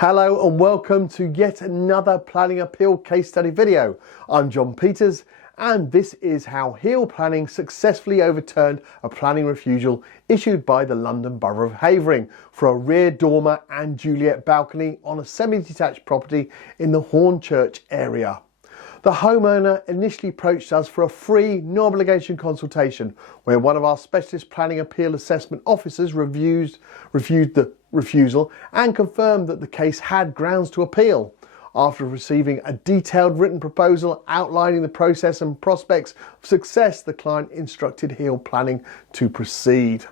Hello and welcome to yet another planning appeal case study video. I'm John Peters and this is how Hill Planning successfully overturned a planning refusal issued by the London Borough of Havering for a rear dormer and Juliette balcony on a semi-detached property in the Hornchurch area. The homeowner initially approached us for a free, no-obligation consultation where one of our specialist planning appeal assessment officers reviewed the refusal and confirmed that the case had grounds to appeal. After receiving a detailed written proposal outlining the process and prospects of success, the client instructed Hill Planning to proceed.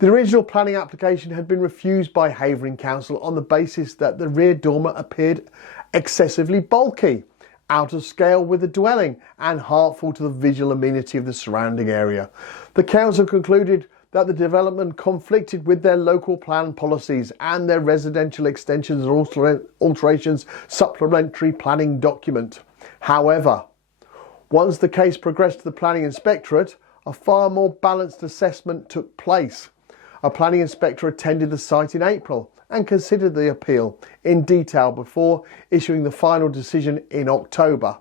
The original planning application had been refused by Havering Council on the basis that the rear dormer appeared excessively bulky, out of scale with the dwelling and harmful to the visual amenity of the surrounding area. The council concluded that the development conflicted with their local plan policies and their residential extensions and alterations supplementary planning document. However, once the case progressed to the planning inspectorate, a far more balanced assessment took place. A planning inspector attended the site in April and considered the appeal in detail before issuing the final decision in October.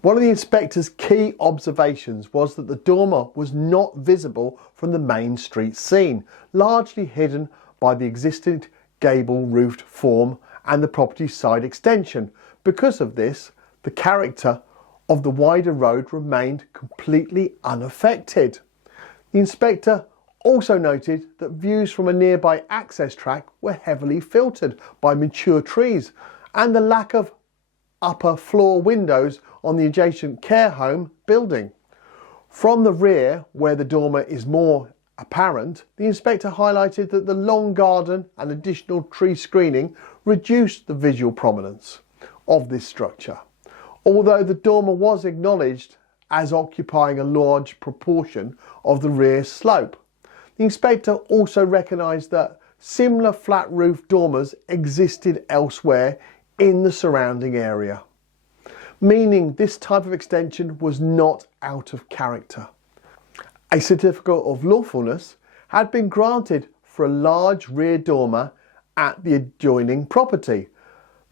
One of the inspector's key observations was that the dormer was not visible from the main street scene, largely hidden by the existing gable-roofed form and the property's side extension. Because of this, the character of the wider road remained completely unaffected. The inspector also noted that views from a nearby access track were heavily filtered by mature trees and the lack of upper floor windows on the adjacent care home building. From the rear, where the dormer is more apparent, the inspector highlighted that the long garden and additional tree screening reduced the visual prominence of this structure. Although the dormer was acknowledged as occupying a large proportion of the rear slope, the inspector also recognised that similar flat roof dormers existed elsewhere in the surrounding area, meaning this type of extension was not out of character. A certificate of lawfulness had been granted for a large rear dormer at the adjoining property.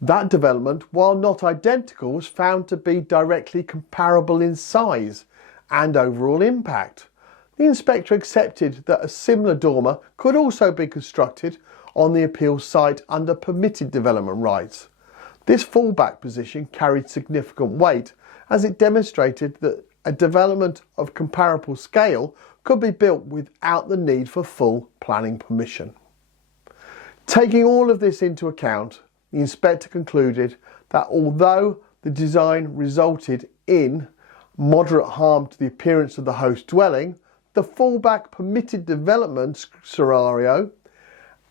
That development, while not identical, was found to be directly comparable in size and overall impact. The inspector accepted that a similar dormer could also be constructed on the appeal site under permitted development rights. This fallback position carried significant weight as it demonstrated that a development of comparable scale could be built without the need for full planning permission. Taking all of this into account, the inspector concluded that although the design resulted in moderate harm to the appearance of the host dwelling, the fallback permitted development scenario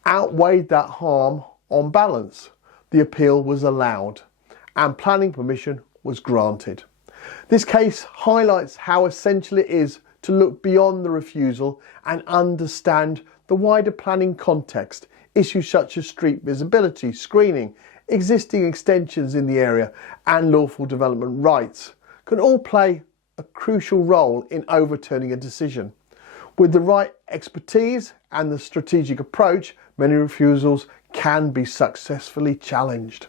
outweighed that harm on balance. The appeal was allowed and planning permission was granted. This case highlights how essential it is to look beyond the refusal and understand the wider planning context. Issues such as street visibility, screening, existing extensions in the area and lawful development rights can all play a crucial role in overturning a decision. With the right expertise and the strategic approach, many refusals can be successfully challenged.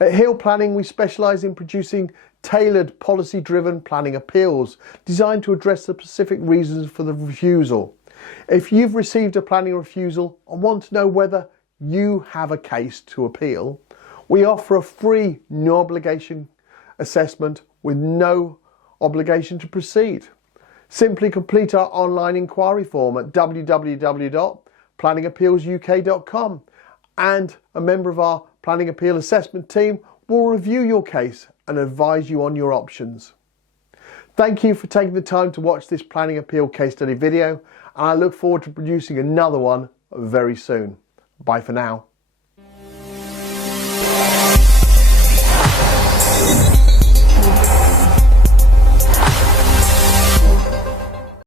At Hill Planning, we specialise in producing tailored, policy-driven planning appeals designed to address the specific reasons for the refusal. If you've received a planning refusal and want to know whether you have a case to appeal, we offer a free, no-obligation assessment with no obligation to proceed. Simply complete our online inquiry form at www.planningappealsuk.com and a member of our planning appeal assessment team will review your case and advise you on your options. Thank you for taking the time to watch this planning appeal case study video, and I look forward to producing another one very soon. Bye for now.